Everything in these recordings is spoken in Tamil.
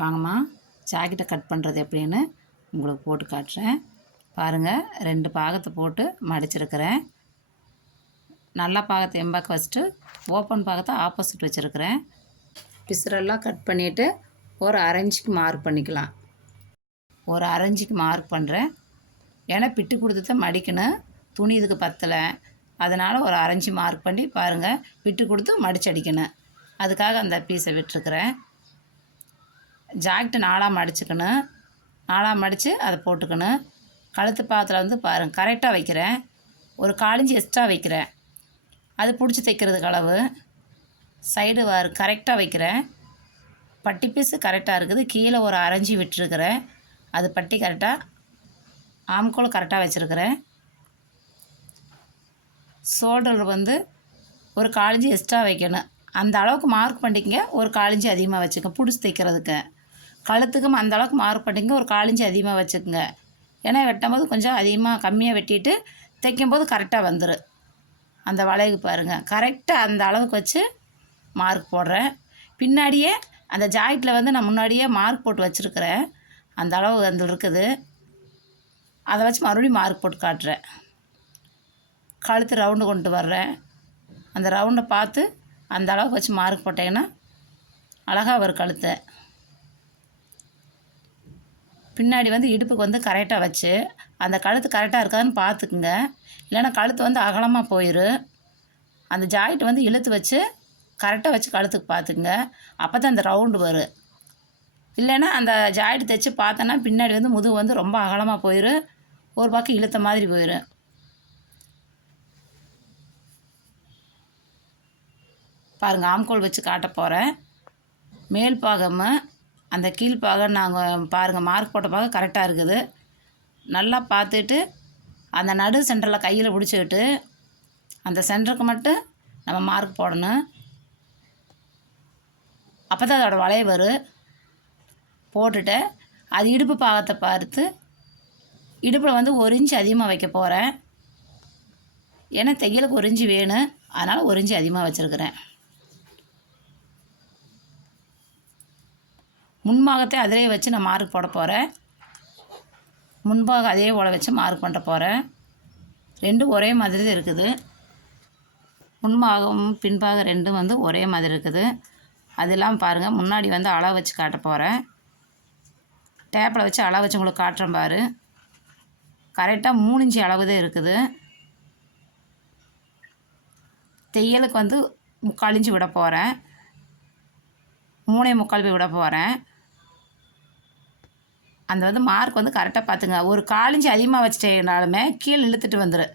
வாங்கம்மா. ஜாக்கெட்டை கட் பண்ணுறது எப்படின்னு உங்களுக்கு போட்டு காட்டுறேன். பாருங்கள் ரெண்டு பாகத்தை போட்டு மடிச்சிருக்கிறேன். நல்லா பாகத்தை எம்பாக்க வச்சுட்டு ஓப்பன் பாகத்தை ஆப்போசிட் வச்சுருக்கிறேன். பிசுரெல்லாம் கட் பண்ணிவிட்டு ஒரு அரைஞ்சிக்கு மார்க் பண்ணிக்கலாம். ஒரு அரைஞ்சிக்கு மார்க் பண்ணுறேன் ஏன்னா பிட்டு தான் மடிக்கணும். துணி இதுக்கு பத்தலை. அதனால் ஒரு அரைஞ்சி மார்க் பண்ணி பாருங்கள் விட்டு கொடுத்து மடிச்சடிக்கணும் அதுக்காக அந்த பீஸை விட்டுருக்குறேன். ஜாக்கெட்டு நாலாம் மடிச்சுக்கணும் நாலாம் மடித்து அதை போட்டுக்கணும் கழுத்து பாத்தில் வந்து பாருங்கள் கரெக்டாக வைக்கிறேன். ஒரு காலிஞ்சி எக்ஸ்ட்ரா வைக்கிறேன். அது பிடிச்சி தைக்கிறதுக்கு அளவு. சைடு வார் கரெக்டாக வைக்கிறேன். பட்டி பீஸு கரெக்டாக இருக்குது. கீழே ஒரு அரைஞ்சி விட்டுருக்குறேன். அது பட்டி கரெக்டாக ஆம்கோல் கரெக்டாக வச்சுருக்கிறேன். ஷோல்டர் வந்து ஒரு காலிஞ்சி எக்ஸ்ட்ரா வைக்கணும். அந்த அளவுக்கு மார்க் பண்ணிக்கங்க. ஒரு காலிஞ்சி அதிகமாக வச்சுக்க பிடிச்சி தைக்கிறதுக்கு. கழுத்துக்கும் அந்தளவுக்கு மாறுபட்டுங்க. மார்க் ஒரு காலிஞ்சி அதிகமாக வச்சுக்கோங்க. ஏன்னா வெட்டும்போது கொஞ்சம் அதிகமாக கம்மியாக வெட்டிட்டு தைக்கும்போது கரெக்டாக வந்துடும் அந்த வளைவுக்கு பாருங்கள் கரெக்டாக அந்த அளவுக்கு வச்சு மார்க் போடுறேன். பின்னாடியே அந்த ஜாக்கெட்டில் வந்து நான் முன்னாடியே மார்க் போட்டு வச்சுருக்கிறேன். அந்த அளவு அந்த இருக்குது. அதை வச்சு மறுபடியும் மார்க் போட்டு காட்டுறேன். கழுத்து ரவுண்டு கொண்டு வர்றேன். அந்த ரவுண்டை பார்த்து அந்த அளவுக்கு வச்சு மார்க் போட்டீங்கன்னா அழகாக வரும் கழுத்தை. பின்னாடி வந்து இடுப்புக்கு வந்து கரெக்டாக வச்சு அந்த கழுத்து கரெக்டாக இருக்காதுன்னு பார்த்துக்குங்க இல்லைன்னா கழுத்து வந்து அகலமாக போயிடும் அந்த ஜாயிண்ட் வந்து இழுத்து வச்சு கரெக்டாக வச்சு கழுத்துக்கு பார்த்துக்குங்க அப்போ தான் அந்த ரவுண்டு வரும் இல்லைன்னா அந்த ஜாயிண்ட் தைச்சு பார்த்தோன்னா பின்னாடி வந்து முதுகு வந்து ரொம்ப அகலமாக போயிடும் ஒரு பக்கம் இழுத்த மாதிரி போயிடும் பாருங்கள் ஆம்கோல் வச்சு காட்ட போகிறேன் மேல் பாகமாக அந்த கீழ்ப்பாகம் நாங்கள் பாருங்கள் மார்க் போட்ட பாகம் கரெக்டாக இருக்குது. நல்லா பார்த்துட்டு அந்த நடு சென்டரில் கையில் பிடிச்சிக்கிட்டு அந்த சென்டருக்கு மட்டும் நம்ம மார்க் போடணும். அப்போ தான் அதோடய வளைய வரும் போட்டுட்டு அது இடுப்பு பாகத்தை பார்த்து இடுப்பில் வந்து ஒரு இன்ச்சு அதிகமாக வைக்க போகிறேன் ஏன்னா தையலுக்கு ஒரு இன்ச்சு வேணும். அதனால் ஒரு இன்ச்சு அதிகமாக வச்சுருக்கிறேன். முன்பாகத்தை அதிலே வச்சு நான் மார்க் போட போகிறேன் முன்பாக அதே போல் வச்சு மார்க் பண்ணுற போகிறேன் ரெண்டும் ஒரே மாதிரி தான் இருக்குது. முன்பாகவும் பின்பாக ரெண்டும் வந்து ஒரே மாதிரி இருக்குது. அது இல்லாமல் பாருங்கள் முன்னாடி வந்து அளவு வச்சு காட்ட போகிறேன் டேப்பில் வச்சு அளவு வச்சு உங்களுக்கு காட்டுறேன் பாரு. கரெக்டாக மூணு இன்ச்சு அளவு தான் இருக்குது. தையலுக்கு வந்து முக்கால் இன்ச்சு விட போகிறேன் மூணே முக்கால் போய் விட போகிறேன் அந்த வந்து மார்க் வந்து கரெக்டாக பார்த்துங்க. ஒரு காலிஞ்சி அதிகமாக வச்சுட்டேனாலுமே கீழே இழுத்துட்டு வந்துடும்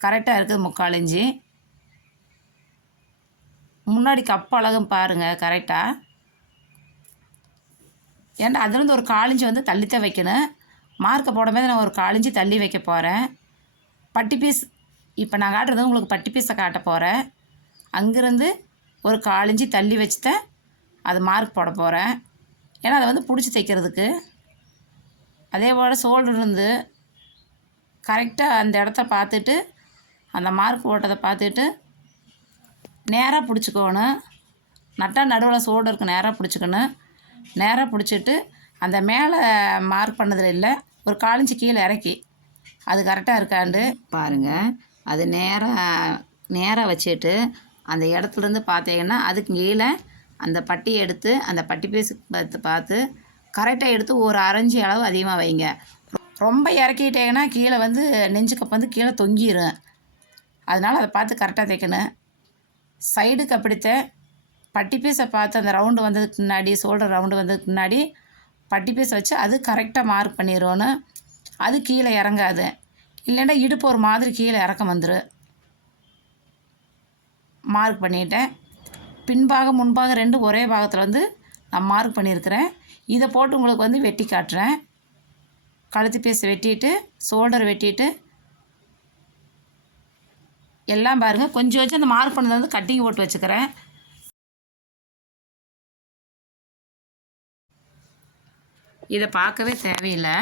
கரெக்டாக இருக்குது முக்கால் இஞ்சி. முன்னாடி கப்பு அழகும் பாருங்கள் கரெக்டாக ஏன்டா அதுலேருந்து ஒரு காலிஞ்சி வந்து தள்ளித்தான் வைக்கணும். மார்க்கை போடும்போது நான் ஒரு காலிஞ்சி தள்ளி வைக்க போகிறேன் பட்டி பீஸ் இப்போ நான் காட்டுறது உங்களுக்கு பட்டி பீஸை காட்ட போகிறேன் அங்கேருந்து ஒரு காலிஞ்சி தள்ளி வச்சு தான் அது மார்க் போட போகிறேன் ஏன்னா அதை வந்து பிடிச்சி தைக்கிறதுக்கு அதே போல் சோல்டர் இருந்து கரெக்டாக அந்த இடத்த பார்த்துட்டு அந்த மார்க் போட்டதை பார்த்துட்டு நேராக பிடிச்சிக்கோணும். நட்டா நடுவில் சோல்டருக்கு நேராக பிடிச்சிக்கணும். நேராக பிடிச்சிட்டு அந்த மேலே மார்க் பண்ணதில் இல்லை ஒரு காலிஞ்சி கீழே இறக்கி. அது கரெக்டாக இருக்காண்டு. பாருங்கள் அது நேராக நேராக வச்சுட்டு அந்த இடத்துலேருந்து பார்த்தீங்கன்னா அதுக்கு கீழே அந்த பட்டி எடுத்து அந்த பட்டி பீஸுக்கு பார்த்து பார்த்து கரெக்டாக எடுத்து ஒரு அரைஞ்சி அளவு அதிகமாக வைங்க. ரொம்ப இறக்கிட்டீங்கன்னா கீழே வந்து நெஞ்சு கப்பு வந்து கீழே தொங்கிடும் அதனால் அதை பார்த்து கரெக்டாக தைக்கணும் சைடுக்கு அப்படித்த பட்டி பீஸை பார்த்து அந்த ரவுண்டு வந்ததுக்கு முன்னாடி ஷோல்டர் ரவுண்டு வந்ததுக்கு முன்னாடி பட்டி பீஸ் வச்சு அது கரெக்டாக மார்க் பண்ணிடணும். அது கீழே இறங்காது. இல்லைன்னா இடுப்பு ஒரு மாதிரி கீழே இறக்கம் வந்துடும் மார்க் பண்ணிட்டேன். பின்பாகம் முன்பாகம் ரெண்டு ஒரே பாகத்தில் வந்து நான் மார்க் பண்ணியிருக்கிறேன். இதை போட்டு உங்களுக்கு வந்து வெட்டி காட்டுறேன். கழுத்து பீஸ் வெட்டிட்டு ஷோல்டர் வெட்டிட்டு எல்லாம் பாருங்கள் கொஞ்சம் வச்சு அந்த மார்க் பண்ணதை வந்து கட்டிங் போட்டு வச்சுக்கிறேன். இதை பார்க்கவே தேவையில்லை.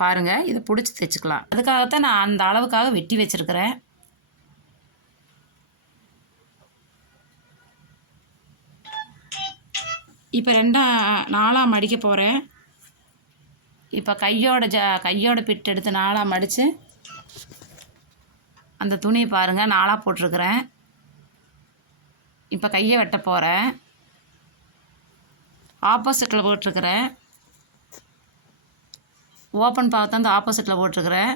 பாருங்கள் இதை பிடிச்சி தைச்சிக்கலாம். அதுக்காகத்தான் நான் அந்த அளவுக்காக வெட்டி வச்சுருக்கிறேன். இப்போ ரெண்டா நாலாக மடிக்க போகிறேன் இப்போ கையோட ஜ கையோட பிட்டு எடுத்து நாலாக மடித்து அந்த துணியை பாருங்கள் நாலாக போட்டிருக்கிறேன். இப்போ கையை வெட்ட போகிறேன் ஆப்போசிட்டில் போட்டிருக்கிறேன். ஓப்பன் பாகத்தந்து ஆப்போசிட்டில் போட்டிருக்கிறேன்.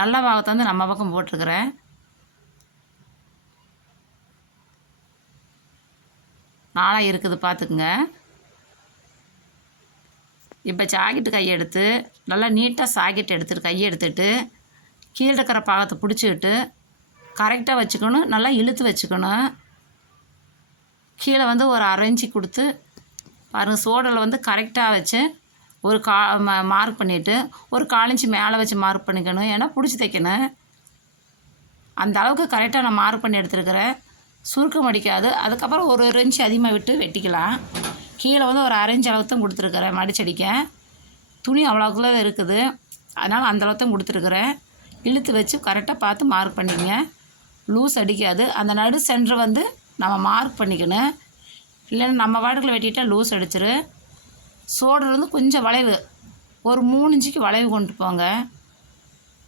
நல்ல பாகத்தந்து நம்ம பக்கம் போட்டிருக்கிறேன். நாளாக இருக்குது பார்த்துக்குங்க இப்போ ஜாக்கெட்டு கையை எடுத்து நல்லா நீட்டாக சாக்கெட் எடுத்துட்டு கையை எடுத்துட்டு கீழே இருக்கிற பாகத்தை பிடிச்சிக்கிட்டு கரெக்டாக வச்சுக்கணும் நல்லா இழுத்து வச்சுக்கணும். கீழே வந்து ஒரு அரை கொடுத்து பாருங்கள் சோடலை வந்து கரெக்டாக வச்சு ஒரு கா மார்க் பண்ணிவிட்டு ஒரு காலஞ்சி மேலே வச்சு மார்க் பண்ணிக்கணும். ஏன்னா பிடிச்சி தைக்கணும். அந்த அளவுக்கு கரெக்டாக நான் மார்க் பண்ணி எடுத்துருக்கிறேன். சுருக்கம் அடிக்காது. அதுக்கப்புறம் ஒரு ஒரு இன்ச்சு அதிகமாக விட்டு வெட்டிக்கலாம். கீழே வந்து ஒரு அரைஞ்சு அளவு தான் கொடுத்துருக்குறேன் மடிச்சடிக்க. துணி அவ்வளோக்குள்ள இருக்குது. அதனால் அந்த அளவு தான் கொடுத்துருக்குறேன். இழுத்து வச்சு கரெக்டாக பார்த்து மார்க் பண்ணிக்கங்க லூஸ் அடிக்காது. அந்த நடு சென்டர் வந்து நம்ம மார்க் பண்ணிக்கணும். இல்லைன்னா நம்ம வாடகில் வெட்டிட்டால் லூஸ் அடிச்சிரு. சோடர் வந்து கொஞ்சம் வளைவு. ஒரு மூணு இன்ச்சுக்கு வளைவு கொண்டு போங்க.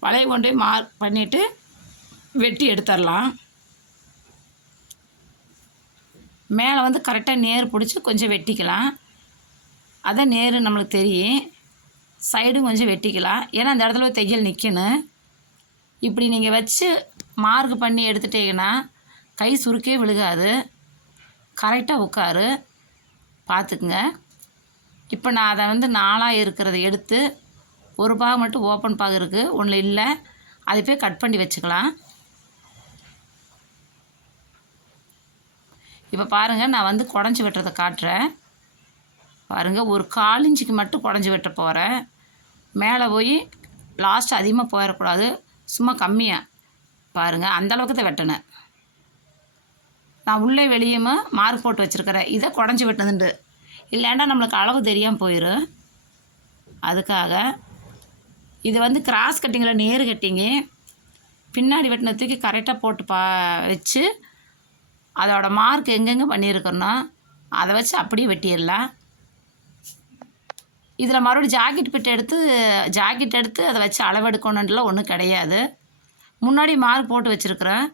வளைவு கொண்டு போய் மார்க் பண்ணிவிட்டு வெட்டி எடுத்துடலாம். மேலே வந்து கரெக்டாக நேர் பிடிச்சி கொஞ்சம் வெட்டிக்கலாம். அதான் நேர் நம்மளுக்கு தெரியும். சைடும் கொஞ்சம் வெட்டிக்கலாம். ஏன்னா அந்த இடத்துல தையல் நிற்கணும் இப்படி நீங்கள் வச்சு மார்க் பண்ணி எடுத்துட்டீங்கன்னா கை சுருக்கே விழுகாது. கரெக்டாக உட்காரு. பார்த்துக்குங்க. இப்போ நான் அதை வந்து நாலாக இருக்கிறத எடுத்து ஒரு பாகம் மட்டும் ஓப்பன் பாகம் இருக்குது ஒன்றில் இல்லை. அதை போய் கட் பண்ணி வச்சுக்கலாம். இப்போ பாருங்கள் நான் வந்து குடஞ்சி வெட்டுறதை காட்டுறேன். பாருங்கள் ஒரு கால் இன்ச்சுக்கு மட்டும் குடஞ்சி வெட்ட போகிறேன் மேலே போய் லாஸ்ட் அதிகமாக போயிடக்கூடாது சும்மா கம்மியாக பாருங்கள் அந்த அளவுக்கு தான் வெட்டினேன். நான் உள்ளே வெளியுமே மார்க் போட்டு வச்சுருக்கிறேன். இதை குடஞ்சி வெட்டினதுண்டு. இல்லைண்டா நம்மளுக்கு அளவு தெரியாமல் போயிடும் அதுக்காக இது வந்து கிராஸ் கட்டிங்கில் நேரு கட்டிங்கு. பின்னாடி வெட்டின தூக்கி கரெக்டாக போட்டு பா வச்சு அதோடய மார்க் எங்கெங்கே பண்ணியிருக்கணும் அதை வச்சு அப்படியே வெட்டிடலாம். இதில் மறுபடியும் ஜாக்கெட் பிட்டு எடுத்து ஜாக்கெட் எடுத்து அதை வச்சு அளவெடுக்கணுன்றலாம் ஒன்றும் கிடையாது. முன்னாடி மார்க் போட்டு வச்சுருக்குறேன்.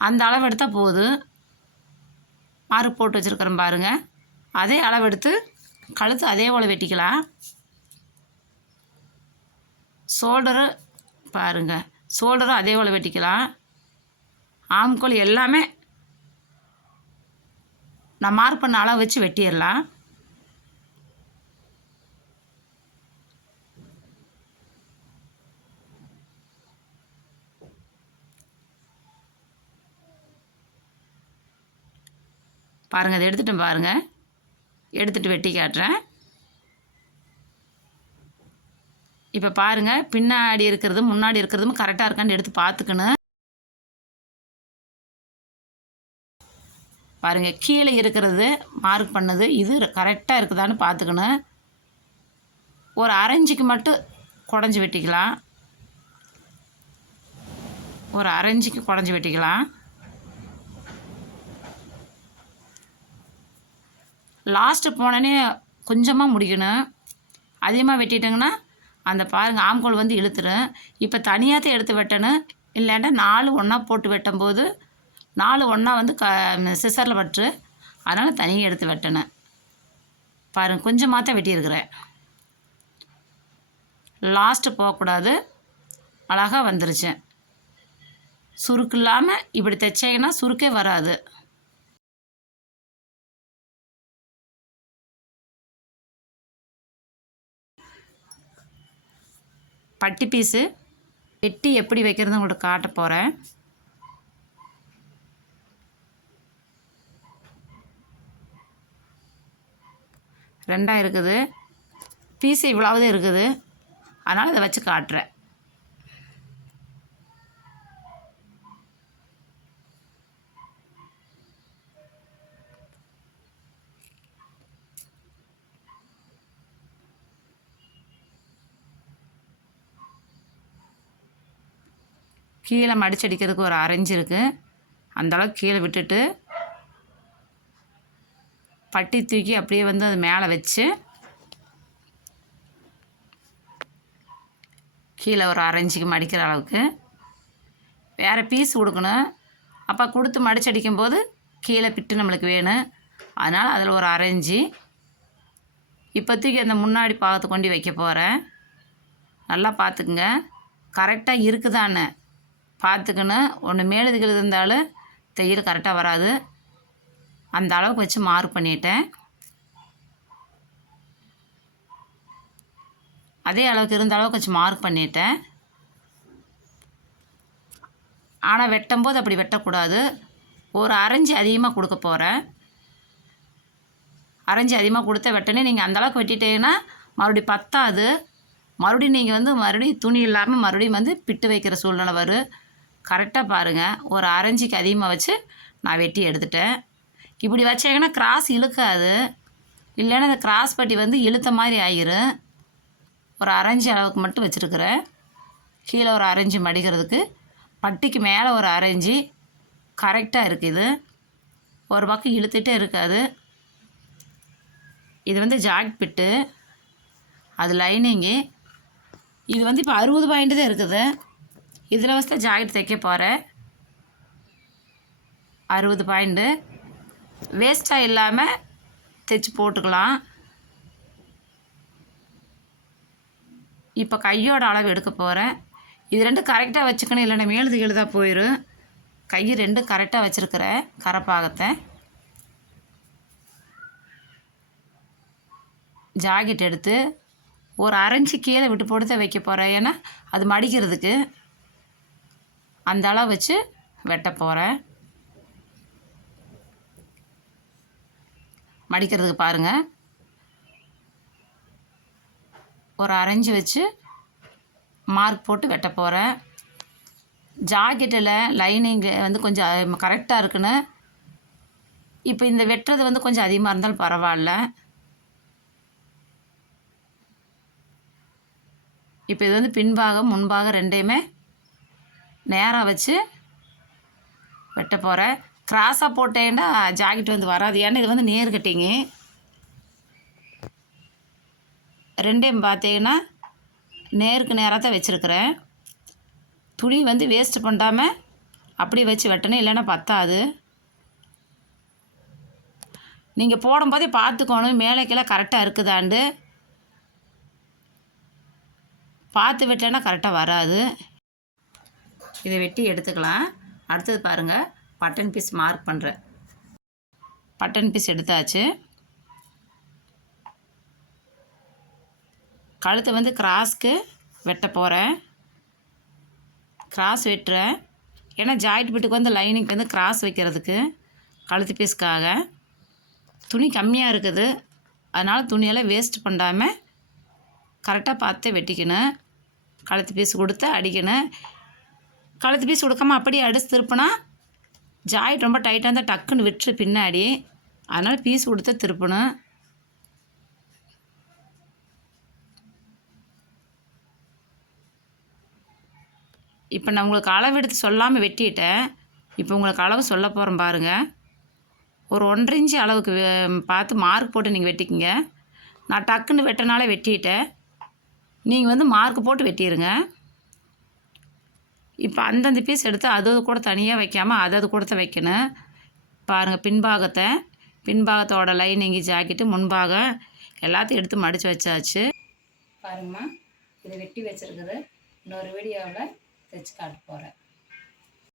அந்த அளவு எடுத்தால் போதும் மார்க் போட்டு வச்சுருக்குறேன் பாருங்கள் அதே அளவெடுத்து கழுத்து அதே போல் வெட்டிக்கலாம். ஷோல்டரு பாருங்கள் ஷோல்டரும் அதே போல் வெட்டிக்கலாம். ஆம்கோல் எல்லாமே நான் மார்க் பண்ண அளவு வச்சு வெட்டிடலாம். பாருங்கள் அதை எடுத்துகிட்டு பாருங்கள் எடுத்துகிட்டு வெட்டி காட்டுறேன். இப்போ பாருங்கள் பின்னாடி இருக்கிறதும் முன்னாடி இருக்கிறதும் கரெக்டாக இருக்கான்னு எடுத்து பார்த்துக்கணும். பாருங்கள் கீழே இருக்கிறது மார்க் பண்ணது இது கரெக்டாக இருக்குதான்னு பார்த்துக்கணும். ஒரு அரைஞ்சிக்கு மட்டும் குடஞ்சி வெட்டிக்கலாம். ஒரு அரைஞ்சிக்கு குடஞ்சி வெட்டிக்கலாம். லாஸ்ட்டு போனோடனே கொஞ்சமாக முடிக்கணும். அதிகமாக வெட்டிட்டங்கன்னா அந்த பாருங்கள் ஆம்கோல் வந்து இழுத்துரும். இப்போ தனியாகத்தான் எடுத்து வெட்டணும். இல்லைன்னா நாலு ஒன்றா போட்டு வெட்டும்போது நாலு ஒன்றா வந்து க சிசரில் பட்டு அதனால் தனியாக எடுத்து வெட்டினேன் பாருங்கள் கொஞ்சமாக தான் வெட்டியிருக்கிறேன் லாஸ்ட்டு போகக்கூடாது. அழகாக வந்துருச்சு. சுருக்கு இல்லாமல் இப்படி தைச்சிங்கன்னா சுருக்கே வராது. பட்டி பீஸு வெட்டி எப்படி வைக்கிறது உங்களுக்கு காட்ட போகிறேன் ரெண்டாக இருக்குது. பீஸு இவ்வளவுதான் இருக்குது. அதனால் இதை வச்சு காட்டுறேன். கீழே மடிச்சடிக்கிறதுக்கு ஒரு அரைஞ்சு இருக்குது அந்த அளவுக்கு கீழே விட்டுட்டு பட்டி தூக்கி அப்படியே வந்து அது மேலே வச்சு கீழே ஒரு அரைஞ்சிக்கு மடிக்கிற அளவுக்கு. வேறு பீஸ் கொடுக்கணும். அப்போ கொடுத்து மடிச்சடிக்கும் போது கீழே பிட்டு நம்மளுக்கு வேணும். அதனால் அதில் ஒரு அரைஞ்சி இப்போதைக்கு அந்த முன்னாடி பாகத்தை கொண்டு வைக்க போகிறேன். நல்லா பார்த்துக்குங்க. கரெக்டாக இருக்குதானே பார்த்துக்கணும். ஒன்று மேலுதுகள் இருந்தாலும் தையல் கரெக்டாக வராது. அந்த அளவுக்கு வச்சு மார்க் பண்ணிட்டேன். அதே அளவுக்கு இருந்த அளவுக்கு வச்சு மார்க் பண்ணிட்டேன். ஆனால் வெட்டும்போது அப்படி வெட்டக்கூடாது. ஒரு அரைஞ்சி அதிகமாக கொடுக்க போகிறேன் அரைஞ்சி அதிகமாக கொடுத்த வெட்டனே நீங்கள் அந்தளவுக்கு வெட்டிட்டீங்கன்னா மறுபடியும் பத்தாது. மறுபடியும் நீங்கள் வந்து மறுபடியும் துணி இல்லாமல் மறுபடியும் வந்து பிட்டு வைக்கிற சூழ்நிலை வரும். கரெக்டாக பாருங்கள் ஒரு அரைஞ்சிக்கு அதிகமாக வச்சு நான் வெட்டி எடுத்துட்டேன். இப்படி வச்சீங்கன்னா கிராஸ் இழுக்காது. இல்லைன்னா அந்த கிராஸ் பட்டி வந்து இழுத்த மாதிரி ஆயிரும் ஒரு அரைஞ்சி அளவுக்கு மட்டும் வச்சுருக்குறேன். கீழே ஒரு அரைஞ்சி மடிக்கிறதுக்கு. பட்டிக்கு மேலே ஒரு அரைஞ்சி. கரெக்டாக இருக்குது ஒரு பக்கம் இழுத்துகிட்டே இருக்காது. இது வந்து ஜாக் பிட்டு அது லைனிங்கு இது வந்து இப்போ அறுபது பாயிண்ட்டு தான் இருக்குது. இதில் வச்சு தான் ஜாக்கெட் தைக்க போகிறேன் அறுபது பாயிண்ட்டு வேஸ்ட்டாக இல்லாமல் தைச்சி போட்டுக்கலாம். இப்போ கையோட அளவு எடுக்க போகிறேன் இது ரெண்டும் கரெக்டாக வச்சுக்கணும் இல்லைன்னா மேலுது எழுதாக போயிடும் கை ரெண்டும் கரெக்டாக வச்சுருக்கிறேன் கரப்பாகத்தை. ஜாக்கெட் எடுத்து ஒரு அரைஞ்சி கீழே விட்டு போட்டு தான் வைக்க போகிறேன் ஏன்னா அது மடிக்கிறதுக்கு. அந்த அளவு வச்சு வெட்ட போகிறேன் மடிக்கிறதுக்கு பாருங்கள் ஒரு அரைஞ்சி வச்சு மார்க் போட்டு வெட்ட போகிறேன் ஜாக்கெட்டில் லைனிங் வந்து கொஞ்சம் கரெக்டாக இருக்குன்னு. இப்போ இந்த வெட்டுறது வந்து கொஞ்சம் அதிகமாக இருந்தாலும் பரவாயில்ல. இப்போ இது வந்து பின்பாகம் முன்பாகம் ரெண்டையுமே நேராக வச்சு வெட்ட போகிறேன் கிராஸாக போட்டேன்னா ஜாக்கெட் வந்து வராது ஏன்னா இது வந்து நேர் கட்டிங்கு ரெண்டையும் பார்த்தீங்கன்னா நேருக்கு நேராக தான் வச்சுருக்கிறேன். துணி வந்து வேஸ்ட் பண்ணாமல் அப்படியே வச்சு வெட்டணும் இல்லைன்னா பத்தாது. நீங்கள் போடும்போதே பார்த்துக்கணும் மேலே கீழே கரெக்டாக இருக்குதாண்டு. பார்த்து வெட்டினா கரெக்டாக வராது. இதை வெட்டி எடுத்துக்கலாம். அடுத்தது பாருங்கள் பட்டன் பீஸ் மார்க் பண்ணுறேன் பட்டன் பீஸ் எடுத்தாச்சு. கழுத்தை வந்து கிராஸ்க்கு வெட்ட போகிறேன் கிராஸ் வெட்டுறேன். ஏன்னா ஜாயிண்ட் பிட்டுக்கு வந்து லைனிங்க்கு வந்து கிராஸ் வைக்கிறதுக்கு கழுத்து பீஸ்க்காக. துணி கம்மியாக இருக்குது. அதனால் துணியெல்லாம் வேஸ்ட் பண்ணாமல் கரெக்டாக பார்த்து வெட்டிக்கணும். கழுத்து பீஸ் கொடுத்து அடிக்கணும். கழுத்து பீஸ் கொடுக்காம அப்படியே அடிச்சு திருப்பினா ஜாயிட் ரொம்ப டைட்டாக இருந்தால் டக்குன்னு விட்டுரு பின்னாடி. அதனால் பீஸ் கொடுத்து திருப்பணும். இப்போ நான் உங்களுக்கு அளவு எடுத்து சொல்லாமல் வெட்டிட்டேன். இப்போ உங்களுக்கு அளவு சொல்ல போகிறேன் பாருங்கள் ஒரு ஒன்றரை இன்ச்சு அளவுக்கு பார்த்து மார்க் போட்டு நீங்கள் வெட்டிக்கிங்க. நான் டக்குன்னு வெட்டினாலே வெட்டிட்டேன். நீங்கள் வந்து மார்க் போட்டு வெட்டிடுங்க இப்போ அந்தந்த பீஸ் எடுத்து அது அது கூட தனியாக வைக்காமல் அது அது கூட வைக்கணும். பாருங்கள் பின்பாகத்தை. பின்பாகத்தோட லைனிங்கு ஜாக்கெட்டு முன்பாகம் எல்லாத்தையும் எடுத்து மடித்து வச்சாச்சு. பாருங்கம்மா இதை வெட்டி வச்சுருக்குது. இன்னொரு வீடியோவில் தைச்சு காட்ட போகிறேன்